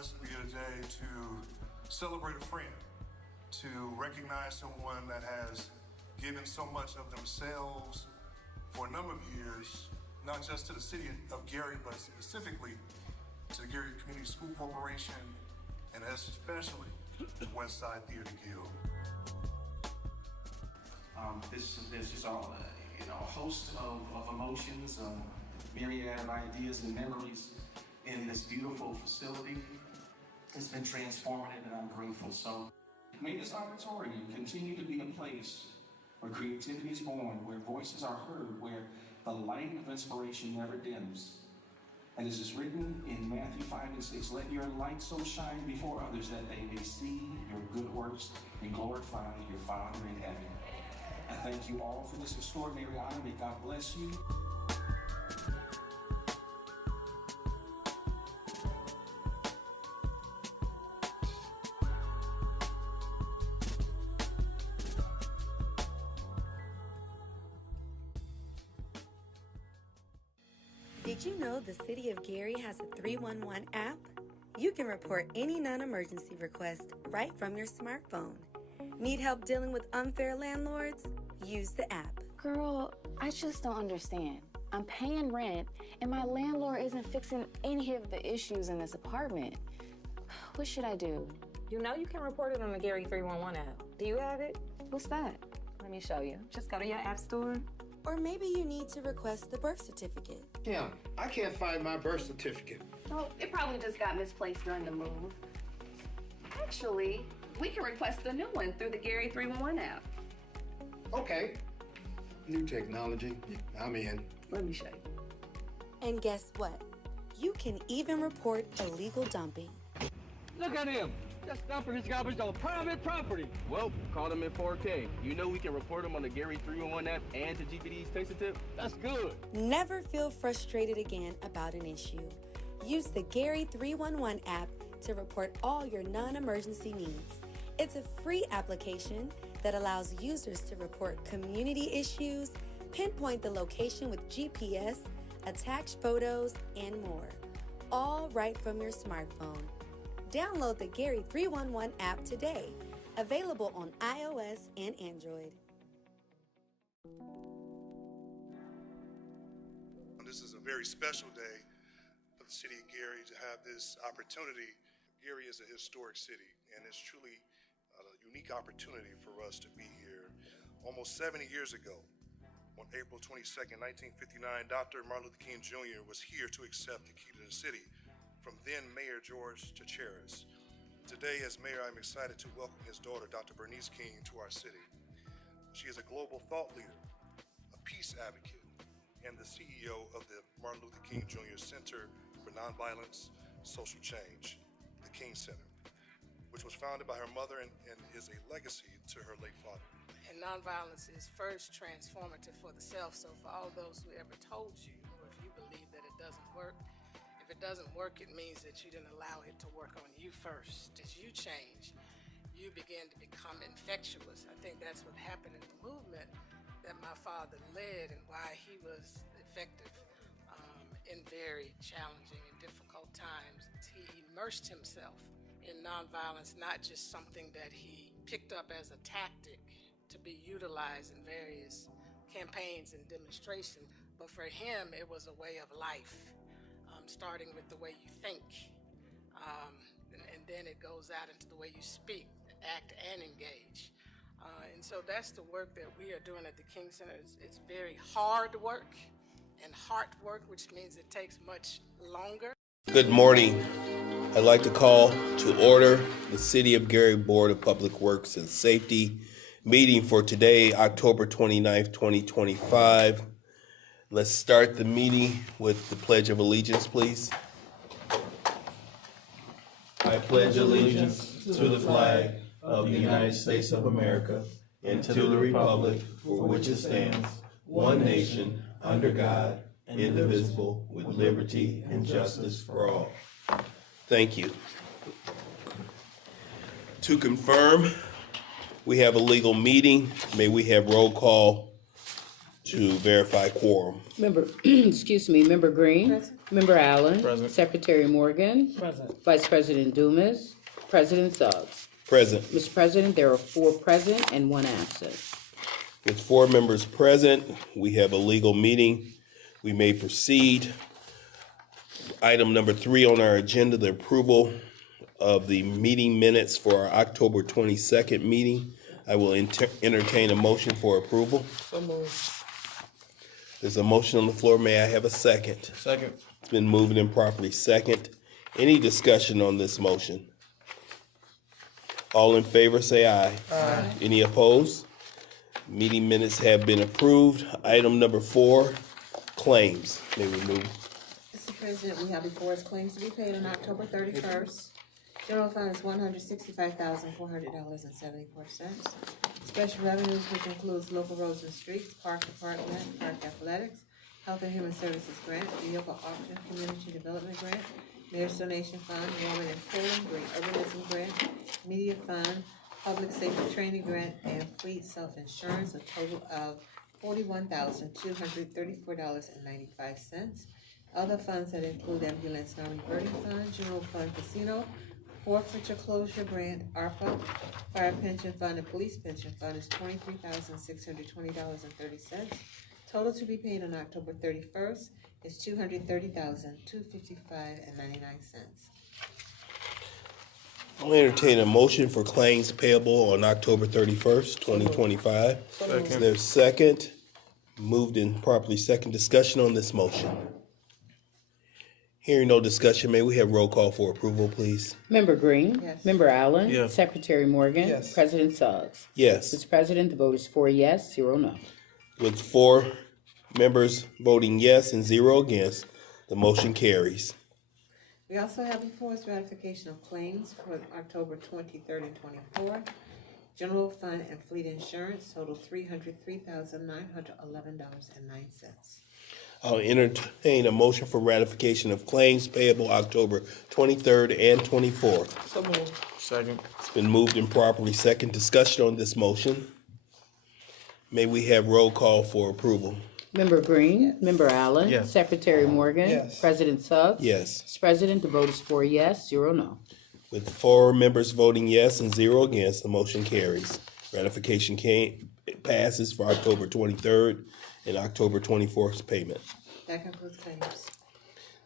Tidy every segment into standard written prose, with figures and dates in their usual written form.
blessed to be here today to celebrate a friend, to recognize someone that has given so much of themselves for a number of years, not just to the city of Gary, but specifically to the Gary Community School Corporation, and especially the West Side Theater Guild. There's just a host of emotions, myriad of ideas and memories in this beautiful facility. It's been transformative, and I'm grateful. So may this auditorium continue to be a place where creativity is born, where voices are heard, where the light of inspiration never dims. And as is written in Matthew 5:6, let your light so shine before others that they may see your good works and glorify your Father in heaven. I thank you all for this extraordinary honor. May God bless you. Did you know the City of Gary has a 311 app? You can report any non-emergency request right from your smartphone. Need help dealing with unfair landlords? Use the app. Girl, I just don't understand. I'm paying rent, and my landlord isn't fixing any of the issues in this apartment. What should I do? You know you can report it on the Gary 311 app. Do you have it? What's that? Let me show you. Just go to your app store. Or maybe you need to request the birth certificate. Kim, I can't find my birth certificate. Well, it probably just got misplaced during the move. Actually, we can request a new one through the Gary 311 app. Okay. New technology. I'm in. Let me show you. And guess what? You can even report illegal dumping. Look at him! Just dumping his garbage on private property. Well, caught him in 4K. You know we can report him on the Gary 311 app and to GPD's Taste Tip. That's good. Never feel frustrated again about an issue. Use the Gary 311 app to report all your non-emergency needs. It's a free application that allows users to report community issues, pinpoint the location with GPS, attach photos, and more. All right from your smartphone. Download the Gary 311 app today. Available on iOS and Android. This is a very special day for the city of Gary to have this opportunity. Gary is a historic city, and it's truly a unique opportunity for us to be here. Almost 70 years ago, on April 22nd, 1959, Dr. Martin Luther King Jr. was here to accept the key to the city from then Mayor George Chacharis. Today, as mayor, I'm excited to welcome his daughter, Dr. Bernice King, to our city. She is a global thought leader, a peace advocate, and the CEO of the Martin Luther King Jr. Center for Nonviolence Social Change, the King Center, which was founded by her mother and is a legacy to her late father. And nonviolence is first transformative for the self, so for all those who ever told you, or if you believe that it doesn't work, if it doesn't work, it means that you didn't allow it to work on you first. As you change, you begin to become infectious. I think that's what happened in the movement that my father led and why he was effective in very challenging and difficult times. He immersed himself in nonviolence, not just something that he picked up as a tactic to be utilized in various campaigns and demonstrations, but for him it was a way of life. Starting with the way you think, and then it goes out into the way you speak, act, and engage. And so that's the work that we are doing at the King Center. It's very hard work and heart work, which means it takes much longer. Good morning. I'd like to call to order the City of Gary Board of Public Works and Safety meeting for today, October 29th, 2025. Let's start the meeting with the Pledge of Allegiance, please. I pledge allegiance to the flag of the United States of America and to the republic for which it stands, one nation, under God, indivisible, with liberty and justice for all. Thank you. To confirm, we have a legal meeting. May we have roll call to verify quorum. Member, excuse me, Member Green. Present. Member Allen. Present. Secretary Morgan. Present. Vice President Dumas. President Suggs. Present. Mr. President, there are 4 present and 1 absent. With 4 members present, we have a legal meeting. We may proceed. Item number 3 on our agenda, the approval of the meeting minutes for our October 22nd meeting. I will entertain a motion for approval. So moved. There's a motion on the floor. May I have a second? Second. It's been moved and properly second. Any discussion on this motion? All in favor, say aye. Aye. Any opposed? Meeting minutes have been approved. Item number 4, claims. May we move? Mr. President, we have before us claims to be paid on October 31st. General fund is $165,400.74. Special revenues, which includes local roads and streets, park department, park athletics, health and human services grant, vehicle auction, community development grant, mayor's donation fund, enrollment and polling, green urbanism grant, media fund, public safety training grant, and fleet self-insurance, a total of $41,234.95. Other funds that include ambulance non-reverting fund, general fund casino, forfeiture closure grant, ARPA, fire pension fund, and police pension fund is $23,620.30. Total to be paid on October 31st is $230,255.99. I'll entertain a motion for claims payable on October 31st, 2025. Is there a second? Moved and properly second. Discussion on this motion. Hearing no discussion, may we have roll call for approval, please? Member Green. Yes. Member Allen. Yes. Secretary Morgan. Yes. President Suggs. Yes. Mr. President, the vote is 4 yes, 0 no. With 4 members voting yes and 0 against, the motion carries. We also have before us ratification of claims for October 23rd and 24th. General fund and fleet insurance total $303,911.09. I'll entertain a motion for ratification of claims payable October 23rd and 24th. So moved. Second. It's been moved and properly second. Discussion on this motion. May we have roll call for approval? Member Green. Yes. Member Allen. Yes. Secretary Morgan. Yes. President Suggs. Yes. Mr. President, the vote is 4 yes, 0 no. With 4 members voting yes and 0 against, the motion carries. Ratification passes for October 23rd and October 24th payment. That concludes claims.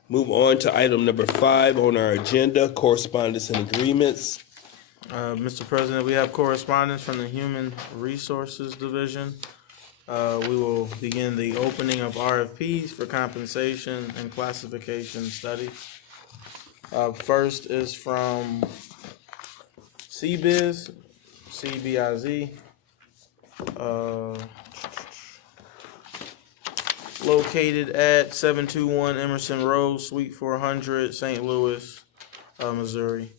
Move on to item number 5 on our agenda, correspondence and agreements. Mr. President, we have correspondence from the Human Resources Division. We will begin the opening of RFPs for compensation and classification studies. First is from CBiz, CBIZ. Located at 721 Emerson Road, Suite 400, St. Louis, Missouri.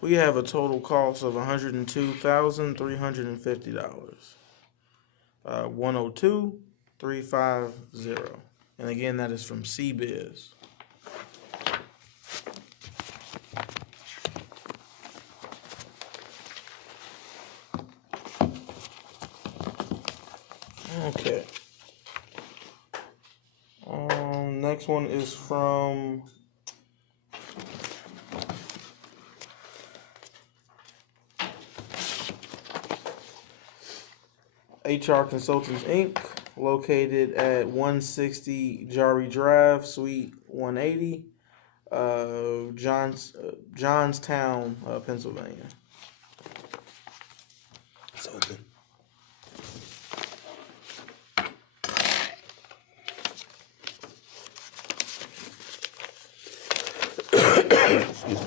We have a total cost of $102,350. 102,350. And again, that is from CBiz. Okay. Next one is from HR Consultants, Inc., located at 160 Jari Drive, Suite 180, Johnstown, Pennsylvania. It's open. Excuse me.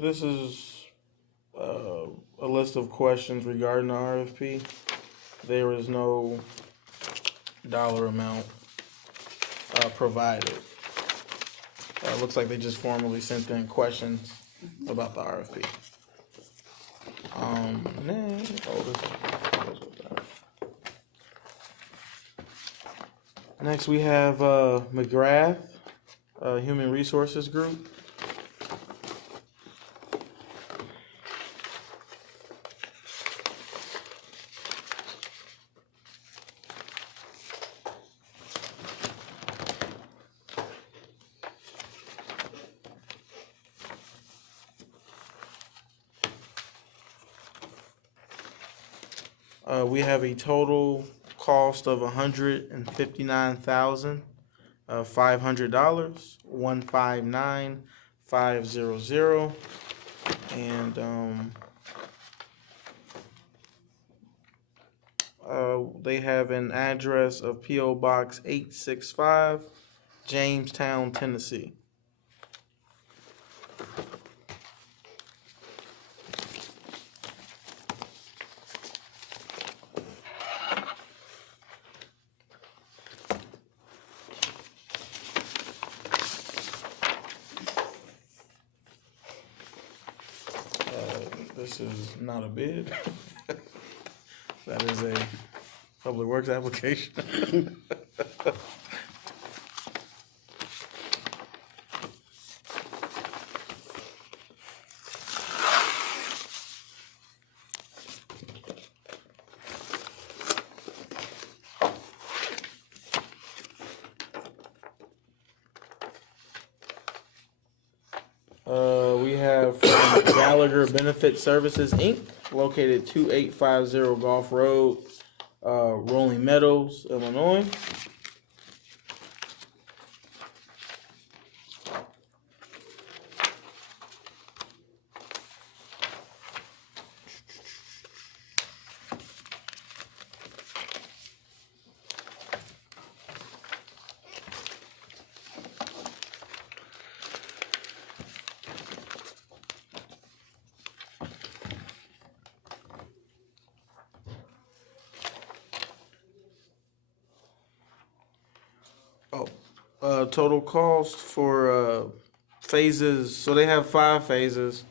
This is a list of questions regarding the RFP. There is no dollar amount provided. Looks like they just formally sent in questions about the RFP. Next we have McGrath, Human Resources Group. We have a total cost of $159,500, $159,500, and they have an address of P.O. Box 865, Jamestown, Tennessee. This is not a bid. That is a public works application. We have from Gallagher Benefit Services, Inc., located 2850 Golf Road, Rolling Meadows, Illinois. Total cost for phases, so they have 5 phases: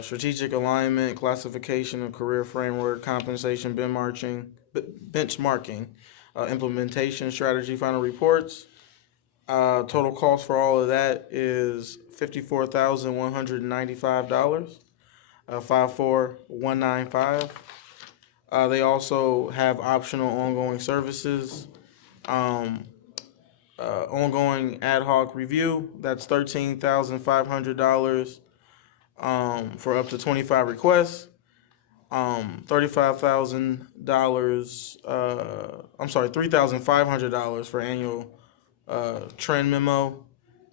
strategic alignment, classification of career framework, compensation, benchmarking, implementation strategy, final reports. Total cost for all of that is $54,195, 54195. They also have optional ongoing services. Ongoing ad hoc review, that's $13,500 for up to 25 requests. $3,500 for annual trend memo,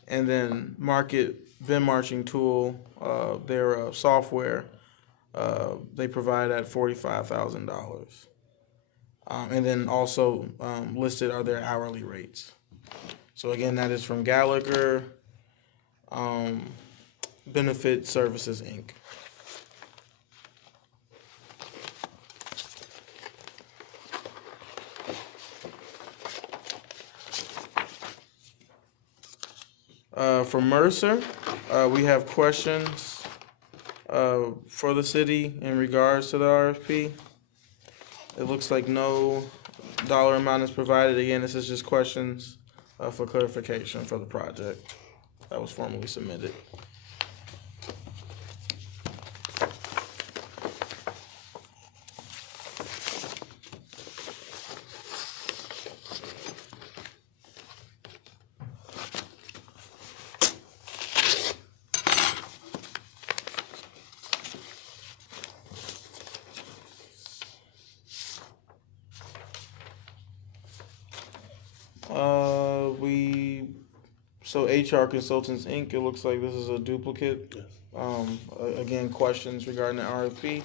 and then market benchmarking tool, their software, they provide at $45,000. And then also listed are their hourly rates. So again, that is from Gallagher Benefit Services, Inc. For Mercer, we have questions for the city in regards to the RFP. It looks like no dollar amount is provided. Again, this is just questions for clarification for the project that was formally submitted. So HR Consultants, Inc., it looks like this is a duplicate. Yes. Again, questions regarding the RFP. Okay.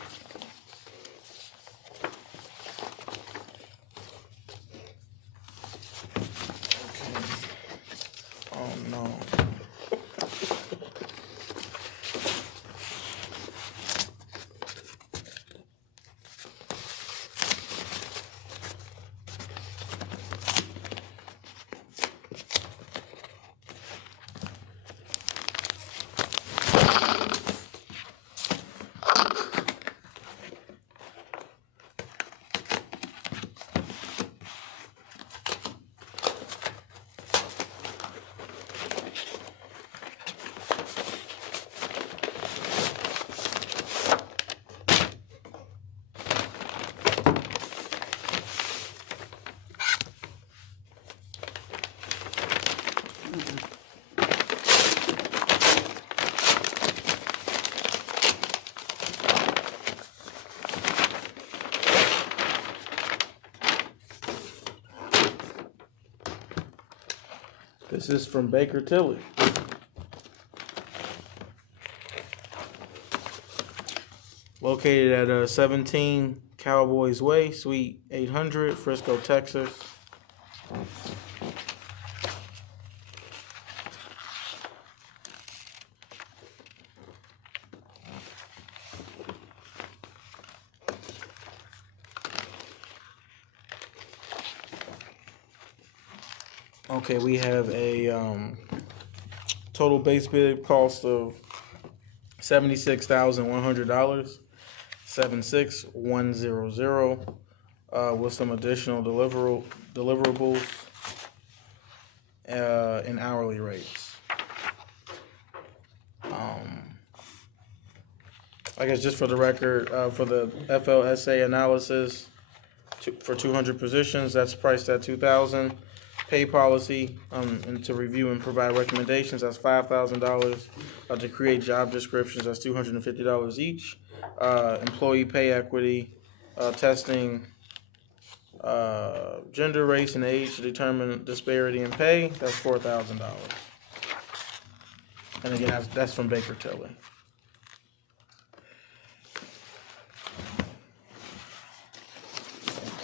Oh, no. This is from Baker Tilly. Located at 17 Cowboys Way, Suite 800, Frisco, Texas. Okay, we have a total base bid cost of $76,100, 76100, with some additional deliverables and hourly rates. I guess just for the record, for the FLSA analysis for 200 positions, that's priced at $2,000. Pay policy, and to review and provide recommendations, that's $5,000. To create job descriptions, that's $250 each. Employee pay equity, testing, gender, race, and age to determine disparity in pay, that's $4,000. And again, that's from Baker Tilly.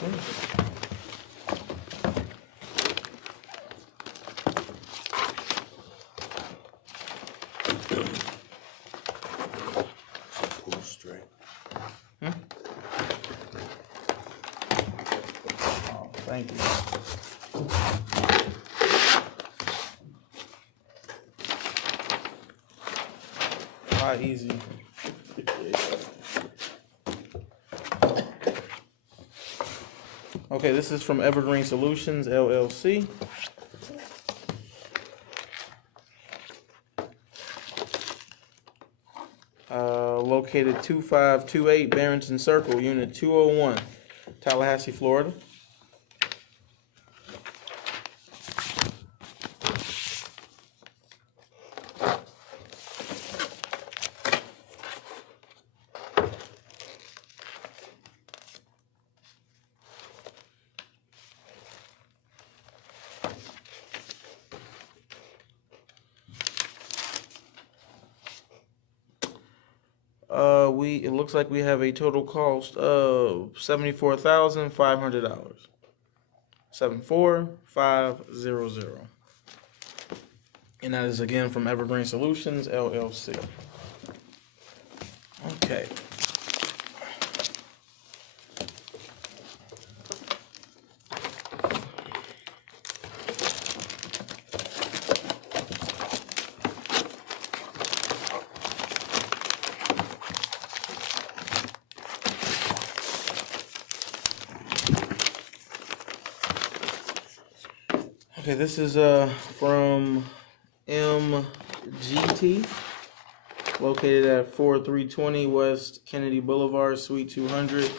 Okay. Thank you. A lot easy. Okay, this is from Evergreen Solutions, LLC. Located 2528 Barrington Circle, Unit 201, Tallahassee, Florida. It looks like we have a total cost of $74,500. 74500. And that is again from Evergreen Solutions, LLC. Okay. Okay, this is from MGT, located at 4320 West Kennedy Boulevard, Suite 200,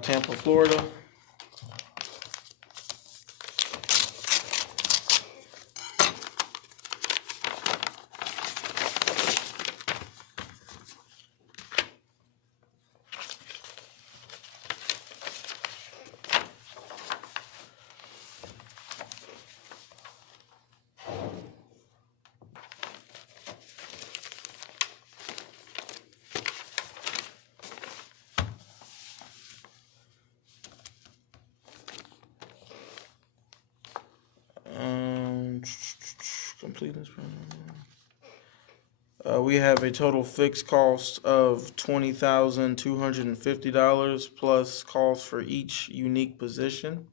Tampa, Florida. Complete this. We have a total fixed cost of $20,250 plus costs for each unique position.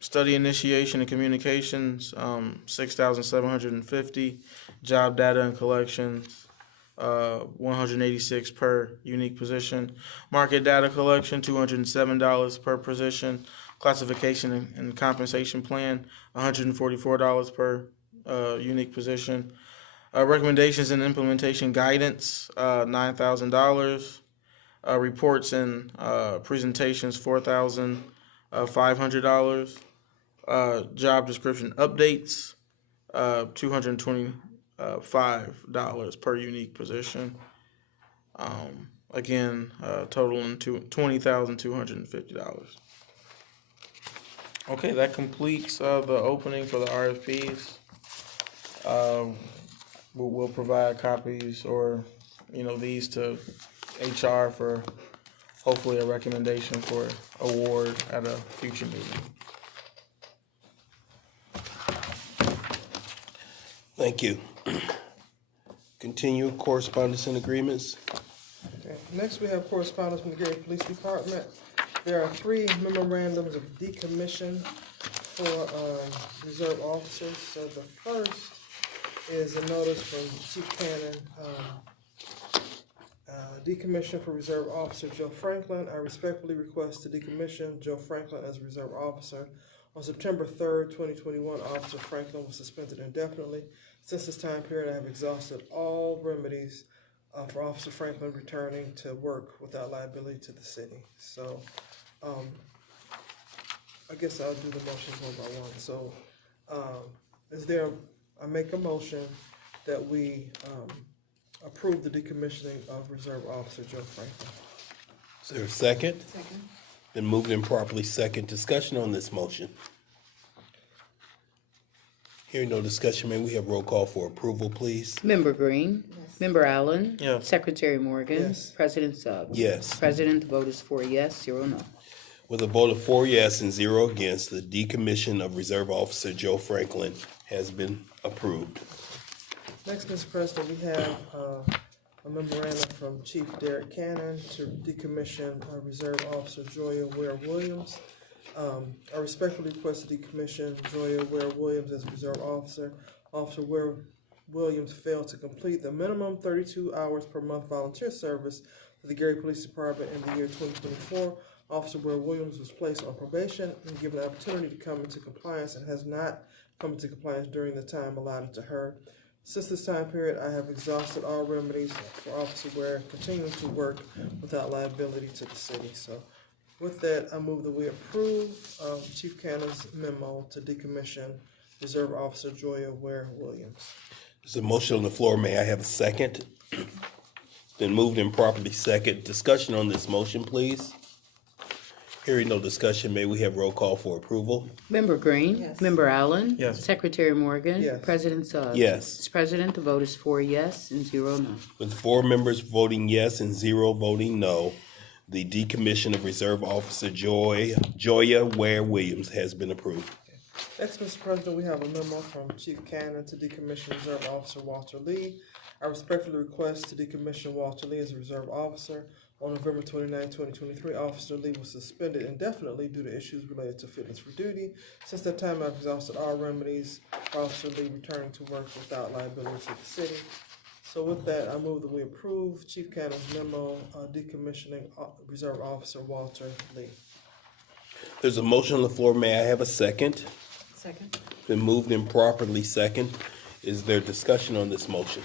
Study initiation and communications, $6,750. Job data and collections, $186 per unique position. Market data collection, $207 per position. Classification and compensation plan, $144 per unique position. Recommendations and implementation guidance, $9,000. Reports and presentations, $4,500. Job description updates, $225 per unique position. Again, totaling $20,250. Okay, that completes the opening for the RFPs. We'll provide copies or, these to HR for hopefully a recommendation for award at a future meeting. Thank you. Continue correspondence and agreements. Okay. Next, we have correspondence from the Gary Police Department. There are 3 memorandums of decommission for reserve officers. So the first is a notice from Chief Cannon, decommission for Reserve Officer Joe Franklin. I respectfully request to decommission Joe Franklin as a Reserve Officer. On September 3rd, 2021, Officer Franklin was suspended indefinitely. Since this time period, I have exhausted all remedies for Officer Franklin returning to work without liability to the city. So, I guess I'll do the motions one by one. So, I make a motion that we approve the decommissioning of Reserve Officer Joe Franklin. Is there a second? Second. Been moved and properly second. Discussion on this motion. Hearing no discussion, may we have roll call for approval, please? Member Green. Yes. Member Allen. Yes. Secretary Morgan. Yes. President Suggs. Yes. President, the vote is 4 yes, 0 no. With a vote of 4 yes and 0 against, the decommission of Reserve Officer Joe Franklin has been approved. Next, Mr. President, we have a memorandum from Chief Derek Cannon to decommission Reserve Officer Joya Ware Williams. I respectfully request to decommission Joya Ware Williams as Reserve Officer. Officer Ware Williams failed to complete the minimum 32 hours per month volunteer service for the Gary Police Department in the year 2024. Officer Ware Williams was placed on probation and given the opportunity to come into compliance and has not come into compliance during the time allotted to her. Since this time period, I have exhausted all remedies for Officer Ware continuing to work without liability to the city. So with that, I move that we approve Chief Cannon's memo to decommission Reserve Officer Joya Ware Williams. There's a motion on the floor. May I have a second? Been moved and properly second. Discussion on this motion, please. Hearing no discussion, may we have roll call for approval? Member Green. Yes. Member Allen. Yes. Secretary Morgan. Yes. President Suggs. Yes. Mr. President, the vote is 4 yes and 0 no. With 4 members voting yes and 0 voting no, the decommission of Reserve Officer Joya Ware Williams has been approved. Next, Mr. President, we have a memo from Chief Cannon to decommission Reserve Officer Walter Lee. I respectfully request to decommission Walter Lee as a Reserve Officer. On November 29, 2023, Officer Lee was suspended indefinitely due to issues related to fitness for duty. Since that time, I've exhausted all remedies for Officer Lee returning to work without liability to the city. So with that, I move that we approve Chief Cannon's memo decommissioning Reserve Officer Walter Lee. There's a motion on the floor. May I have a second? Second. Been moved and properly second. Is there discussion on this motion?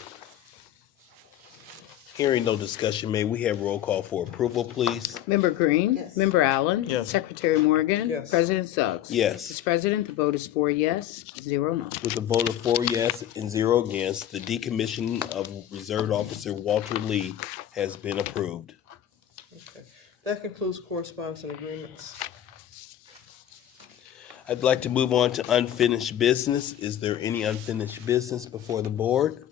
Hearing no discussion, may we have roll call for approval, please? Member Green. Yes. Member Allen. Yes. Secretary Morgan. Yes. President Suggs. Yes. Mr. President, the vote is 4 yes, 0 no. With a vote of 4 yes and 0 against, the decommission of Reserve Officer Walter Lee has been approved. Okay. That concludes correspondence and agreements. I'd like to move on to unfinished business. Is there any unfinished business before the board?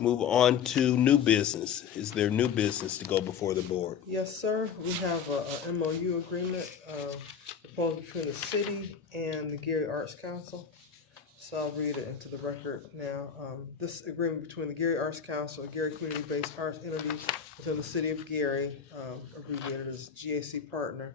Move on to new business. Is there new business to go before the board? Yes, sir. We have a MOU agreement proposed between the city and the Gary Arts Council. So I'll read it into the record now. This agreement between the Gary Arts Council, a Gary community-based arts entity within the city of Gary, abbreviated as GAC Partner,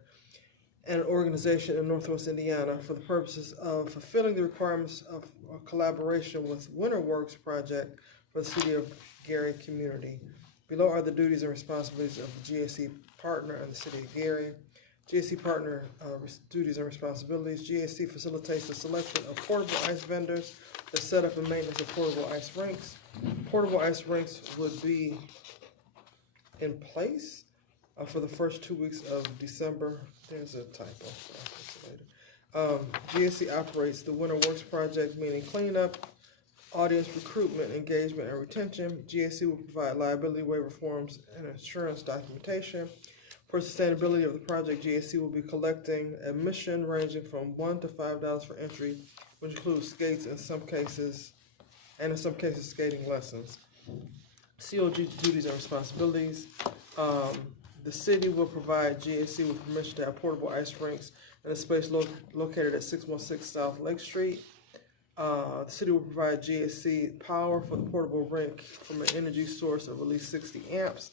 and an organization in Northwest Indiana for the purposes of fulfilling the requirements of a collaboration with WinterWorks project for the city of Gary community. Below are the duties and responsibilities of the GAC Partner and the city of Gary. GAC Partner duties and responsibilities. GAC facilitates the selection of portable ice vendors, the setup and maintenance of portable ice rinks. Portable ice rinks would be in place for the first 2 weeks of December. There's a typo. GAC operates the WinterWorks project, meaning cleanup, audience recruitment, engagement, and retention. GAC will provide liability waiver forms and insurance documentation. For sustainability of the project, GAC will be collecting admission ranging from $1 to $5 for entry, which includes skates in some cases, and in some cases skating lessons. COG duties and responsibilities. The city will provide GAC with permission to have portable ice rinks in a space located at 616 South Lake Street. The city will provide GAC power for the portable rink from an energy source of at least 60 amps.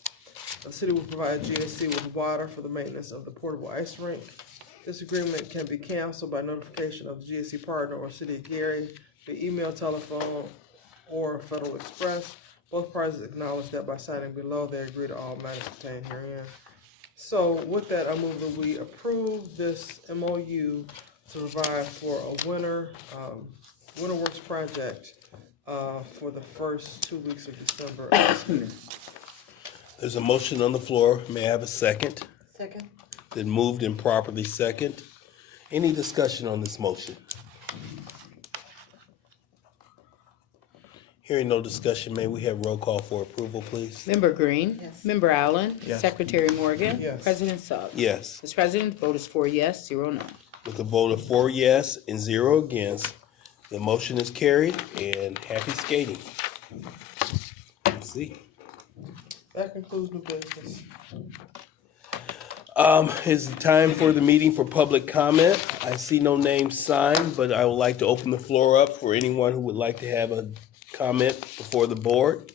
The city will provide GAC with water for the maintenance of the portable ice rink. This agreement can be canceled by notification of the GAC partner or City of Gary via email, telephone, or Federal Express. Both parties acknowledge that by signing below, they agree to all matters contained herein. So with that, I move that we approve this MOU to provide for a winter works project for the first 2 weeks of December. There's a motion on the floor. May I have a second? Second. Then moved and properly second. Any discussion on this motion? Hearing no discussion, may we have roll call for approval, please? Member Green. Yes. Member Allen. Yes. Secretary Morgan. Yes. President Suggs. Yes. Mr. President, the vote is 4 yes, 0 no. With a vote of 4 yes and 0 against, the motion is carried, and happy skating. Let's see. That concludes new business. It's time for the meeting for public comment. I see no names signed, but I would like to open the floor up for anyone who would like to have a comment before the board.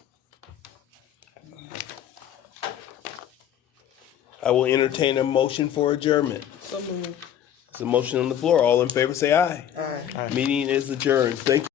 I will entertain a motion for adjournment. So moved. There's a motion on the floor. All in favor say aye. Aye. Meeting is adjourned. Thank you.